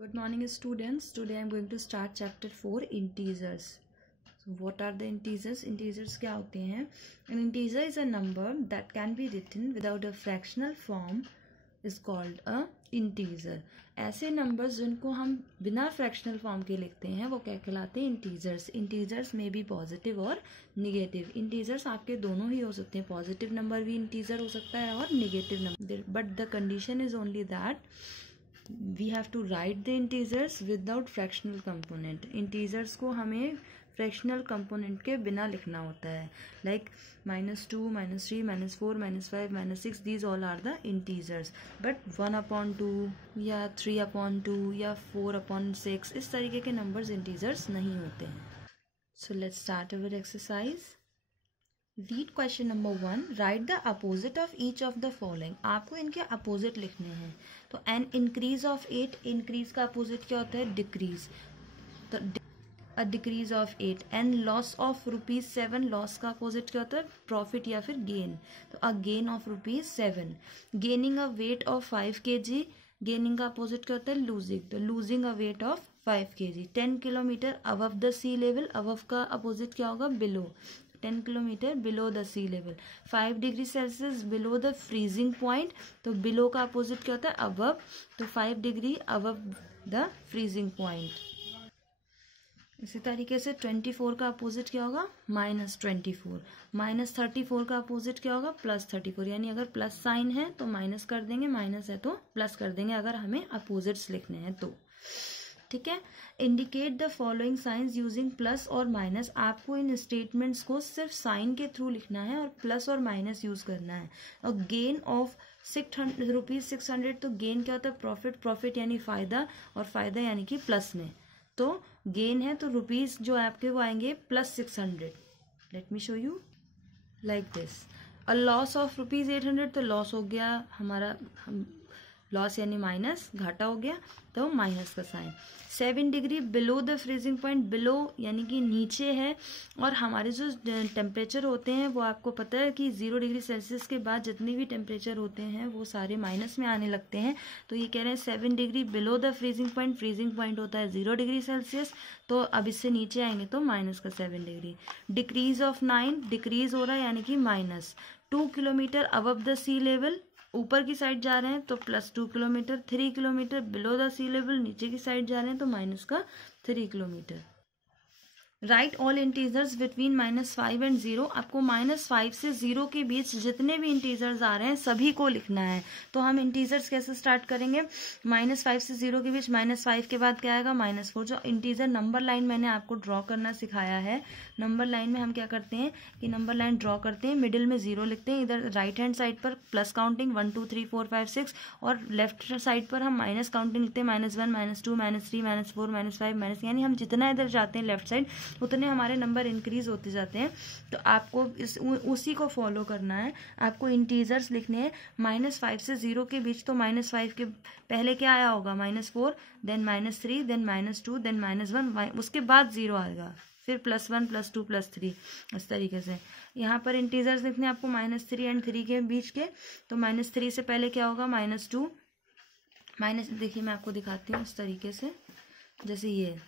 Good morning students. Today I am going to start chapter 4 integers. So what are the integers? Integers क्या होते हैं? An integer is a number that can be written without a fractional form is called a integer. ऐसे numbers जिनको हम बिना fractional form के लिखते हैं वो क्या कहलाते हैं? integers. Integers may be positive और negative. Integers आपके दोनों ही हो सकते हैं. Positive number भी integer हो सकता है और negative number. But the condition is only that we have to write the integers without fractional component. integers को हमें fractional component के बिना लिखना होता है. like -2, -3, -4, -5, -6 these all are the integers. but 1/2 या 3/2 या 4/6 इस तरीके के numbers integers नहीं होते हैं. So let's start our exercise. Read question number 1. Write the opposite of each of the following. आपको इनके opposite लिखने हैं. तो an increase of 8, increase का opposite क्या होता है? decrease. तो a decrease of 8. and loss of ₹7, loss का opposite क्या होता है? profit या फिर gain. तो a gain of ₹7. gaining a weight of 5 kg, gaining का opposite क्या होता है? losing. तो losing a weight of 5 kg. 10 kilometre above the sea level, above का opposite क्या होगा? below. 10 kilometre below the sea level. 5 degree Celsius below the freezing point. तो below का अपोजिट क्या होता है? अबव. तो 5 degree above the freezing point. इसी तरीके से 24 का अपोजिट क्या होगा? -24. -34 का अपोजिट क्या होगा? +34. यानी अगर प्लस साइन है तो माइनस कर देंगे, माइनस है तो प्लस कर देंगे अगर हमें अपोजिट्स लिखने हैं तो. ठीक है. Indicate the following science using plus और माइनस. आपको इन स्टेटमेंट्स को सिर्फ साइन के थ्रू लिखना है और प्लस और माइनस यूज करना है. और गेन ऑफ ₹600. तो गेन क्या होता है? प्रॉफिट. प्रॉफिट यानी फायदा और फायदा यानी कि प्लस में. तो गेन है तो रुपीज जो आपके वो आएंगे +600. Let me show you like this. A loss of ₹800. तो लॉस हो गया हमारा, लॉस यानी माइनस, घाटा हो गया तो माइनस का sign. 7 degree below the freezing point. Below यानी कि नीचे है और हमारे जो टेम्परेचर होते हैं वो आपको पता है कि 0 डिग्री सेल्सियस के बाद जितने भी टेम्परेचर होते हैं वो सारे माइनस में आने लगते हैं. तो ये कह रहे हैं 7 degree below the freezing point. Freezing point होता है 0 डिग्री सेल्सियस. तो अब इससे नीचे आएंगे तो माइनस का 7 डिग्री. Decrease of 9. डिक्रीज हो रहा है यानी कि minus. 2 kilometre above the sea level. ऊपर की साइड जा रहे हैं तो +2 kilometre. 3 kilometre below the sea level. नीचे की साइड जा रहे हैं तो माइनस का 3 kilometre. Right all integers between -5 and 0. आपको -5 से 0 के बीच जितने भी इंटीजर्स आ रहे हैं सभी को लिखना है. तो हम इंटीजर्स कैसे स्टार्ट करेंगे? -5 से 0 के बीच -5 के बाद क्या आएगा? -4. जो इंटीजर नंबर लाइन मैंने आपको ड्रॉ करना सिखाया है, नंबर लाइन में हम क्या करते हैं कि नंबर लाइन ड्रॉ करते हैं, मिडिल में 0 लिखते हैं. इधर राइट हैंड साइड पर प्लस काउंटिंग 1 2 3 4 5 6 और लेफ्ट साइड पर हम माइनस काउंटिंग लिखते हैं. -1 -2 -3 -4 -5 माइनस. यानी हम जितना इधर जाते हैं लेफ्ट साइड उतने हमारे नंबर इंक्रीज होते जाते हैं. तो आपको उसी को फॉलो करना है. आपको इंटीजर्स लिखने हैं -5 से 0 के बीच. तो -5 के पहले क्या आया होगा? -4, देन -3, देन -2, देन -1, उसके बाद 0 आएगा, फिर +1 +2 +3 इस तरीके से. यहाँ पर इंटीजर्स लिखने हैं आपको -3 एंड 3 के बीच के. तो -3 से पहले क्या होगा? -2 देखिए मैं आपको दिखाती हूँ इस तरीके से. जैसे ये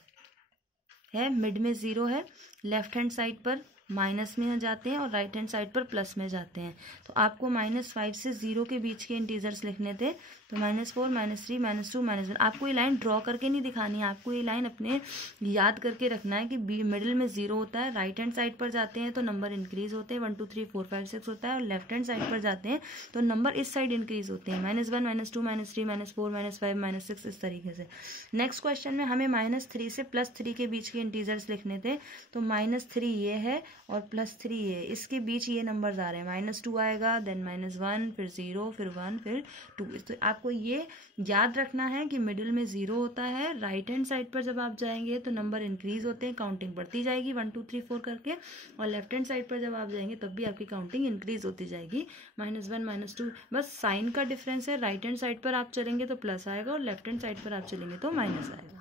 है, मिड में 0 है, लेफ्ट हैंड साइड पर माइनस में जाते हैं और राइट हैंड साइड पर प्लस में जाते हैं. तो आपको -5 से 0 के बीच के इंटीजर्स लिखने थे. तो -4 -3 -2 -1. आपको ये लाइन ड्रॉ करके नहीं दिखानी है, आपको ये लाइन अपने याद करके रखना है कि मिडिल में 0 होता है, राइट हैंड साइड पर जाते हैं तो नंबर इंक्रीज होते हैं, 1 2 3 4 5 6 होता है, और लेफ्ट हैंड साइड पर जाते हैं तो नंबर इस साइड इंक्रीज होते हैं, -1 -2 -3 -4 -5 -6 इस तरीके से. नेक्स्ट क्वेश्चन में हमें -3 से +3 के बीच के इंटीजर्स लिखने थे. तो -3 ये है और +3 ये, इसके बीच ये नंबर्स आ रहे हैं. -2 आएगा, देन -1, फिर 0, फिर 1, फिर 2. तो आपको ये याद रखना है कि मिडिल में 0 होता है. राइट हैंड साइड पर जब आप जाएंगे तो नंबर इंक्रीज होते हैं, काउंटिंग बढ़ती जाएगी 1 2 3 4 करके. और लेफ्ट हैंड साइड पर जब आप जाएंगे तब भी आपकी काउंटिंग इंक्रीज होती जाएगी, -1 -2. बस साइन का डिफरेंस है. राइट हैंड साइड पर आप चलेंगे तो प्लस आएगा और लेफ्ट हैंड साइड पर आप चलेंगे तो माइनस आएगा.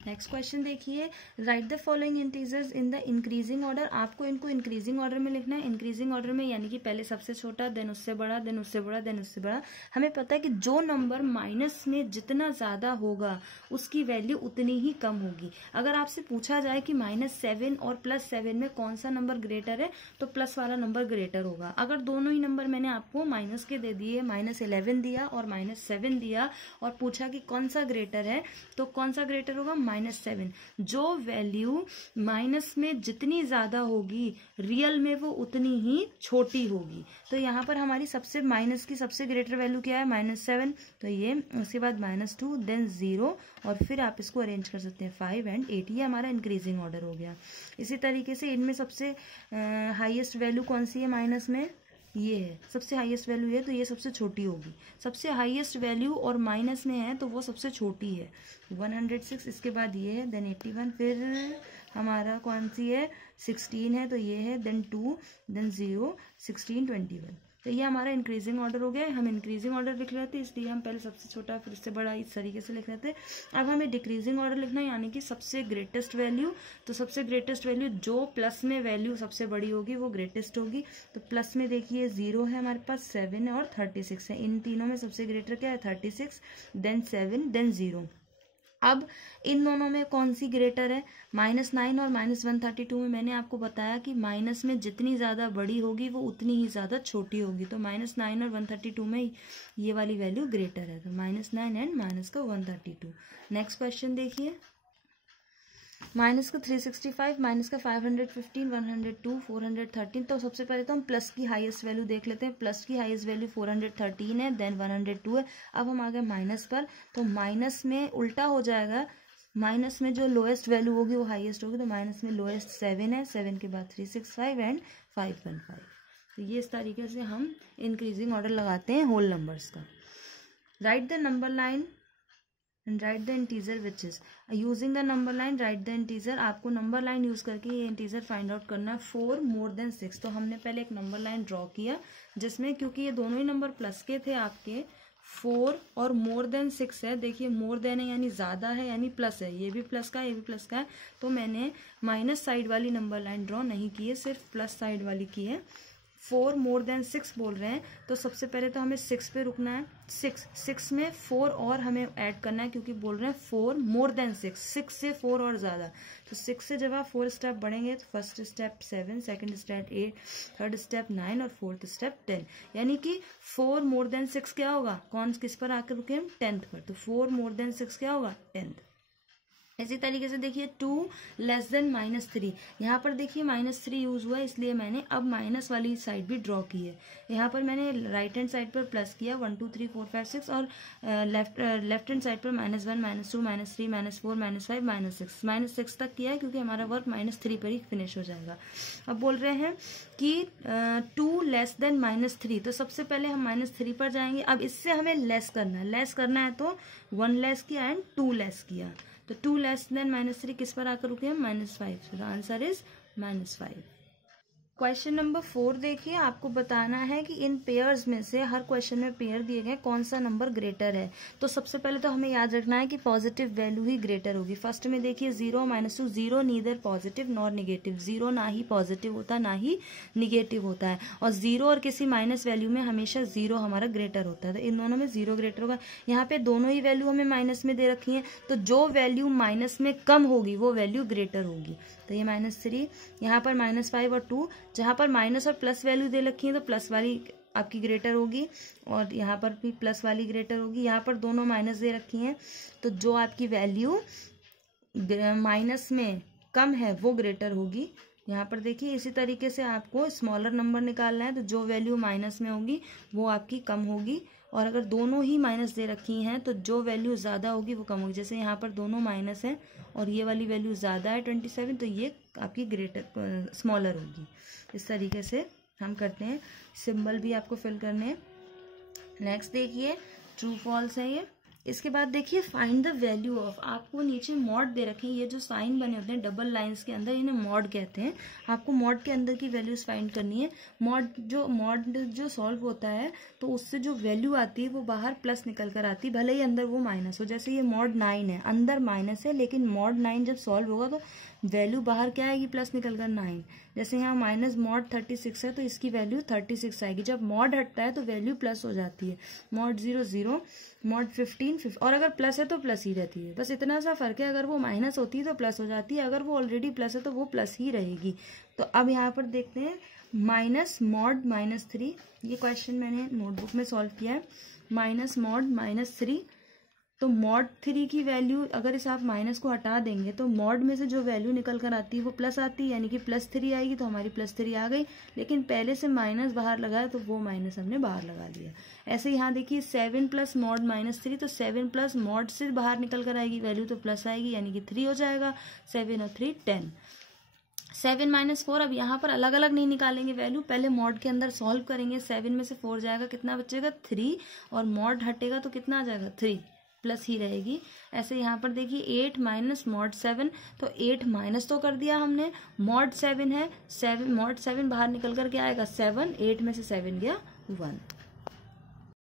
नेक्स्ट क्वेश्चन देखिए, right the following integers in the increasing order. आपको इनको इंक्रीजिंग ऑर्डर में लिखना है। इंक्रीजिंग ऑर्डर में यानी कि पहले सबसे छोटा, देन उससे बड़ा, देन उससे बड़ा, देन उससे बड़ा। हमें पता है कि जो नंबर माइनस में जितना ज्यादा होगा उसकी वैल्यू उतनी ही कम होगी। अगर आपसे पूछा जाए कि -7 और +7 में कौन सा नंबर ग्रेटर है, तो प्लस वाला नंबर ग्रेटर होगा। अगर दोनों ही नंबर मैंने आपको माइनस के दे दिए, -11 दिया और -7 दिया, और पूछा कि कौन सा ग्रेटर है, तो कौन सा ग्रेटर होगा? -7। जो वैल्यू माइनस में जितनी ज्यादा होगी रियल में वो उतनी ही छोटी होगी। तो यहाँ पर हमारी सबसे माइनस की सबसे ग्रेटर वैल्यू क्या है? -7। तो ये, उसके बाद -2, देन 0, और फिर आप इसको अरेंज कर सकते हैं 5 और 8। ये हमारा इंक्रीजिंग ऑर्डर हो गया। इसी तरीके से इनमें सबसे हाईएस्ट वैल्यू कौन सी है माइनस में? ये है, सबसे हाईएस्ट वैल्यू है, तो ये सबसे छोटी होगी। सबसे हाईएस्ट वैल्यू और माइनस में है तो वो सबसे छोटी है, 106। इसके बाद ये है, देन 81, फिर हमारा कौन सी है? 16 है, तो ये है, देन 2, देन 0, 16, 21। तो ये हमारा इंक्रीजिंग ऑर्डर हो गया। हम इंक्रीजिंग ऑर्डर लिख रहे थे, इसलिए हम पहले सबसे छोटा फिर उससे बड़ा इस तरीके से लिख रहे थे। अब हमें डिक्रीजिंग ऑर्डर लिखना है, यानी कि सबसे ग्रेटेस्ट वैल्यू। तो सबसे ग्रेटेस्ट वैल्यू जो प्लस में वैल्यू सबसे बड़ी होगी वो ग्रेटेस्ट होगी। तो प्लस में देखिए 0 है हमारे पास, 7 है और 36 है। इन तीनों में सबसे ग्रेटर क्या है? 36, देन 7, देन 0। अब इन दोनों में कौन सी ग्रेटर है? -9 और -132 में मैंने आपको बताया कि माइनस में जितनी ज्यादा बड़ी होगी वो उतनी ही ज्यादा छोटी होगी। तो -9 और 132 में ये वाली वैल्यू ग्रेटर है। तो -9 एंड -132। नेक्स्ट क्वेश्चन देखिए, -365, -515, 102, 413। तो सबसे पहले तो हम प्लस की हाईएस्ट वैल्यू देख लेते हैं। प्लस की हाईएस्ट वैल्यू 413 है, देन 102 है। अब हम आ गए माइनस पर, तो माइनस में उल्टा हो जाएगा। माइनस में जो लोएस्ट वैल्यू होगी वो हाईएस्ट होगी। तो माइनस में लोएस्ट 7 है, 7 के बाद 365 एंड 515। तो ये इस तरीके से हम इंक्रीजिंग ऑर्डर लगाते हैं होल नंबर्स का। Right the number line and write the integer which is using the number line, write the integer। आपको नंबर लाइन यूज करके ये इंटीजर फाइंड आउट करना है। 4 मोर देन 6। तो हमने पहले एक नंबर लाइन ड्रॉ किया जिसमें, क्योंकि ये दोनों ही नंबर प्लस के थे आपके, 4 और मोर देन 6 है। देखिए मोर देन है यानी ज्यादा है, यानी प्लस है। ये भी प्लस का है, ये भी प्लस का है। तो मैंने माइनस साइड वाली नंबर लाइन ड्रॉ नहीं की है, सिर्फ प्लस साइड वाली की है। 4 मोर देन 6 बोल रहे हैं, तो सबसे पहले तो हमें 6 पे रुकना है। 6 में 4 और हमें ऐड करना है, क्योंकि बोल रहे हैं 4 मोर देन 6 से 4 और ज्यादा। तो 6 से जब आप 4 स्टेप बढ़ेंगे तो first step 7, second step 8, third step 9 और फोर्थ स्टेप 10। यानी कि 4 मोर देन 6 क्या होगा? कौन किस पर आकर रुके हम? 10th पर। तो 4 मोर देन 6 क्या होगा? 10th। इसी तरीके से देखिए 2 लेस देन -3। यहाँ पर देखिए -3 यूज हुआ है, इसलिए मैंने अब माइनस वाली साइड भी ड्रॉ की है। यहाँ पर मैंने राइट हैंड साइड पर प्लस किया 1 2 3 4 5 6, और लेफ्ट हैंड साइड पर -1 -2 -3 -4 -5 -6 तक किया है, क्योंकि हमारा वर्क -3 पर ही फिनिश हो जाएगा। अब बोल रहे हैं कि 2 लेस देन -3। तो सबसे पहले हम -3 पर जाएंगे। अब इससे हमें लेस करना है, तो 1 लेस किया एंड 2 लेस किया। तो 2 लेस देन -3 किस पर आकर रुके हम? -5। The answer is -5। Question number 4 देखिए, आपको बताना है कि इन पेयर्स में से, हर क्वेश्चन में पेयर दिए गए, कौन सा नंबर ग्रेटर है। तो सबसे पहले तो हमें याद रखना है कि पॉजिटिव वैल्यू ही ग्रेटर होगी। फर्स्ट में देखिए 0 -2, 0 नीदर पॉजिटिव नॉर निगेटिव। 0 ना ही पॉजिटिव होता ना ही निगेटिव होता है, और 0 और किसी माइनस वैल्यू में हमेशा 0 हमारा ग्रेटर होता है। तो इन दोनों में 0 ग्रेटर होगा। यहाँ पे दोनों ही वैल्यू हमें माइनस में दे रखी है, तो जो वैल्यू माइनस में कम होगी वो वैल्यू ग्रेटर होगी। तो ये -3, यहाँ पर -5 और 2। जहाँ पर माइनस और प्लस वैल्यू दे रखी है तो प्लस वाली आपकी ग्रेटर होगी, और यहाँ पर भी प्लस वाली ग्रेटर होगी। यहाँ पर दोनों माइनस दे रखी हैं, तो जो आपकी वैल्यू माइनस में कम है वो ग्रेटर होगी। यहाँ पर देखिए इसी तरीके से आपको स्मॉलर नंबर निकालना है, तो जो वैल्यू माइनस में होगी वो आपकी कम होगी, और अगर दोनों ही माइनस दे रखी हैं तो जो वैल्यू ज़्यादा होगी वो कम होगी। जैसे यहाँ पर दोनों माइनस है और ये वाली वैल्यू ज़्यादा है 27, तो ये आपकी ग्रेटर स्मॉलर होगी। इस तरीके से हम करते हैं। सिंबल भी आपको फिल करने हैं। नेक्स्ट देखिए ट्रू फॉल्स है ये। इसके बाद देखिए फाइंड द वैल्यू ऑफ, आपको नीचे मॉड दे रखे हैं, ये जो साइन बने होते हैं डबल लाइंस के अंदर इन्हें मॉड कहते हैं। आपको मॉड के अंदर की वैल्यूज फाइंड करनी है। मॉड जो सॉल्व होता है तो उससे जो वैल्यू आती है वो बाहर प्लस निकल कर आती है, भले ही अंदर वो माइनस हो। जैसे ये मॉड 9 है, अंदर माइनस है, लेकिन मॉड 9 जब सॉल्व होगा तो वैल्यू बाहर क्या आएगी, प्लस निकल कर 9। जैसे यहाँ माइनस मॉड 36 है तो इसकी वैल्यू 36 आएगी। जब मॉड हटता है तो वैल्यू प्लस हो जाती है। मॉड 0 0, मॉड 15 और अगर प्लस है तो प्लस ही रहती है। बस इतना सा फर्क है, अगर वो माइनस होती है तो प्लस हो जाती है, अगर वो ऑलरेडी प्लस है तो वो प्लस ही रहेगी। तो अब यहाँ पर देखते हैं माइनस मॉड -3, ये क्वेश्चन मैंने नोटबुक में सॉल्व किया है। माइनस मॉड -3, तो मॉड 3 की वैल्यू अगर इस आप माइनस को हटा देंगे तो मॉड में से जो वैल्यू निकल कर आती है वो प्लस आती है, यानी कि +3 आएगी। तो हमारी +3 आ गई, लेकिन पहले से माइनस बाहर लगाया तो वो माइनस हमने बाहर लगा लिया। ऐसे यहाँ देखिए 7 + मॉड -3, तो 7 + मॉड से बाहर निकल कर आएगी वैल्यू तो प्लस आएगी, यानी कि 3 हो जाएगा। 7 और 3 10। 7 - 4, अब यहाँ पर अलग अलग नहीं निकालेंगे वैल्यू, पहले मॉड के अंदर सॉल्व करेंगे। 7 में से 4 जाएगा, कितना बचेगा 3, और मॉड हटेगा तो कितना आ जाएगा 3, प्लस ही रहेगी। ऐसे यहाँ पर देखिए 8 - मॉड 7, तो 8 माइनस तो कर दिया हमने, मॉड 7 है, 7 मॉड 7 बाहर निकल कर क्या आएगा 7, 8 में से 7 गया 1।